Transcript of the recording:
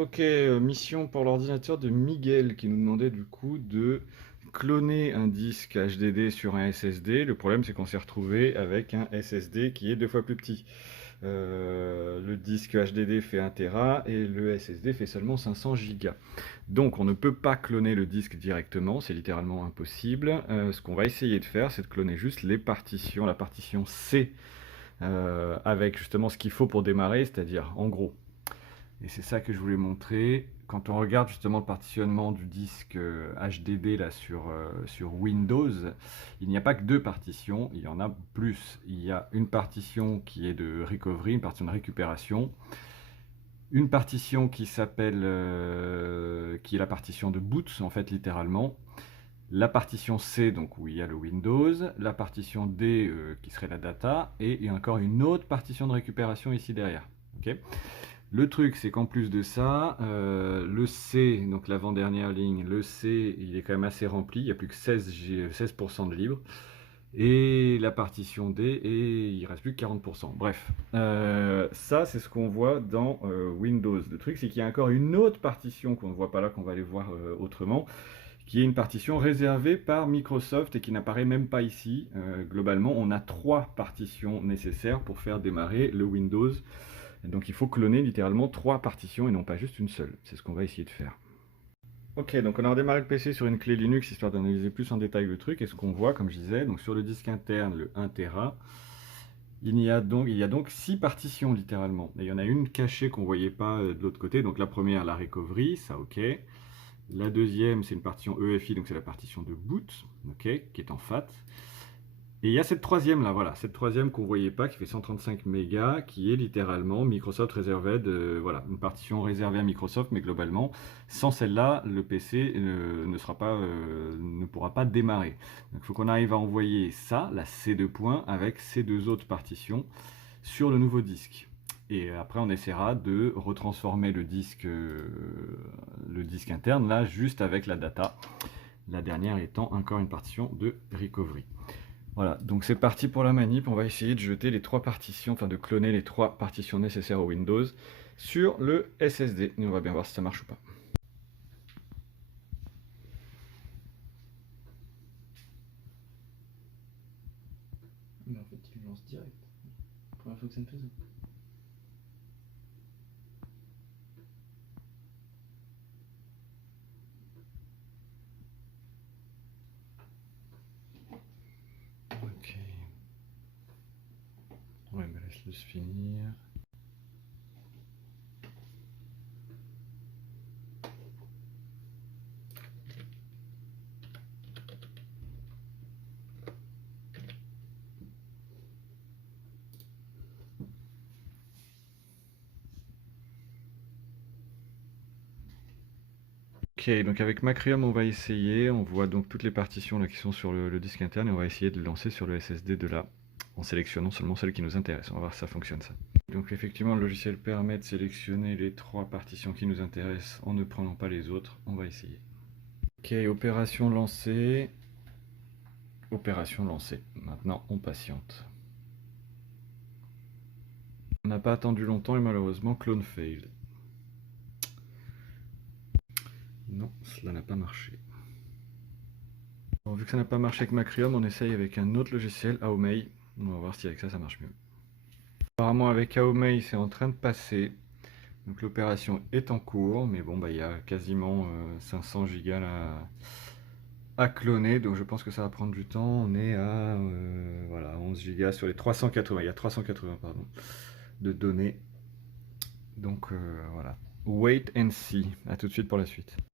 Ok, mission pour l'ordinateur de Miguel qui nous demandait du coup de cloner un disque HDD sur un SSD. Le problème c'est qu'on s'est retrouvé avec un SSD qui est 2 fois plus petit. Le disque HDD fait 1 Tera et le SSD fait seulement 500 Go. Donc on ne peut pas cloner le disque directement, c'est littéralement impossible. Ce qu'on va essayer de faire, c'est de cloner juste les partitions, la partition C, avec justement ce qu'il faut pour démarrer, c'est-à-dire en gros. Et c'est ça que je voulais montrer. Quand on regarde justement le partitionnement du disque HDD là, sur Windows, il n'y a pas que 2 partitions, il y en a plus. Il y a une partition qui est de recovery, une partition de récupération, une partition qui s'appelle, qui est la partition de boot en fait littéralement, la partition C donc où il y a le Windows, la partition D qui serait la data, et il y a encore une autre partition de récupération ici derrière. Okay, le truc, c'est qu'en plus de ça, le C, donc l'avant-dernière ligne, le C, il est quand même assez rempli, il n'y a plus que 16% de libre. Et la partition D, et il reste plus que 40%. Bref, ça c'est ce qu'on voit dans Windows. Le truc, c'est qu'il y a encore une autre partition qu'on ne voit pas là, qu'on va aller voir autrement, qui est une partition réservée par Microsoft et qui n'apparaît même pas ici. Globalement, on a 3 partitions nécessaires pour faire démarrer le Windows. Donc il faut cloner littéralement 3 partitions et non pas juste une seule. C'est ce qu'on va essayer de faire. Ok, donc on a redémarré le PC sur une clé Linux histoire d'analyser plus en détail le truc. Et ce qu'on voit, comme je disais, donc sur le disque interne, le 1 Tera, il y a donc 6 partitions littéralement. Et il y en a une cachée qu'on ne voyait pas de l'autre côté. Donc la première, la recovery, ça ok. La deuxième, c'est une partition EFI, donc c'est la partition de boot, ok, qui est en FAT. Et il y a cette troisième là, voilà, cette troisième qu'on ne voyait pas, qui fait 135 mégas, qui est littéralement Microsoft Reserved, voilà, une partition réservée à Microsoft, mais globalement, sans celle-là, le PC ne pourra pas démarrer. Donc il faut qu'on arrive à envoyer ça, la C2 points, avec ces 2 autres partitions, sur le nouveau disque. Et après, on essaiera de retransformer le disque interne, là, juste avec la data. La dernière étant encore une partition de recovery. Voilà, donc c'est parti pour la manip, on va essayer de jeter les 3 partitions, enfin de cloner les 3 partitions nécessaires au Windows sur le SSD. Et on va bien voir si ça marche ou pas. Mais en fait, il lance direct. Première fois que ça me faisait. Ok. Ouais, mais laisse-le se finir. Ok, donc avec Macrium on va essayer, on voit donc toutes les partitions là qui sont sur le disque interne et on va essayer de le lancer sur le SSD de là, en sélectionnant seulement celles qui nous intéressent. On va voir si ça fonctionne ça. Donc effectivement le logiciel permet de sélectionner les 3 partitions qui nous intéressent en ne prenant pas les autres. On va essayer. Ok, opération lancée. Opération lancée. Maintenant on patiente. On n'a pas attendu longtemps et malheureusement clone failed. Non, cela n'a pas marché. Bon, vu que ça n'a pas marché avec Macrium, on essaye avec un autre logiciel, Aomei. On va voir si avec ça marche mieux. Apparemment avec Aomei c'est en train de passer. Donc l'opération est en cours, mais bon bah il y a quasiment 500 Go à cloner, donc je pense que ça va prendre du temps. On est à voilà, 11 Go sur les 380, il y a 380 pardon, de données. Donc voilà. Wait and see. A tout de suite pour la suite.